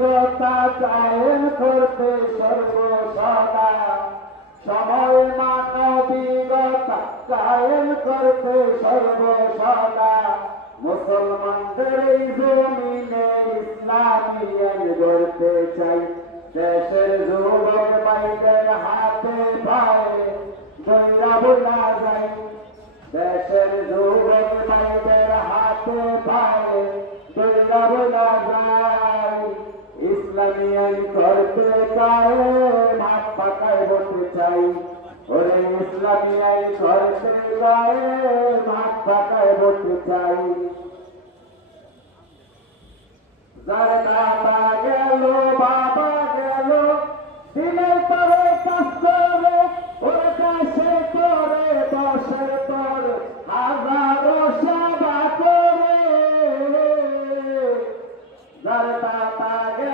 কথা কায়েম করতে সর্বসদা, সময় মানবিকতা কায়েম করতে সর্বসদা, মুসলমানদের এই জমিনে ইসলামী আইন গড়তে চাই। দেশের যুবক ভাইদের হাতে পায়ে দইরা বইলা যাই, দেশের যুবক ভাইদের হাতে পায়ে দইরা বইলা যাই। ইসলামী আইন করতে চাই, মাঠ পাকায় বলতে চাই। ওরে ইসলামী আইন করতে চাই, মাঠ পাকায় বলতে চাই। যার দাতা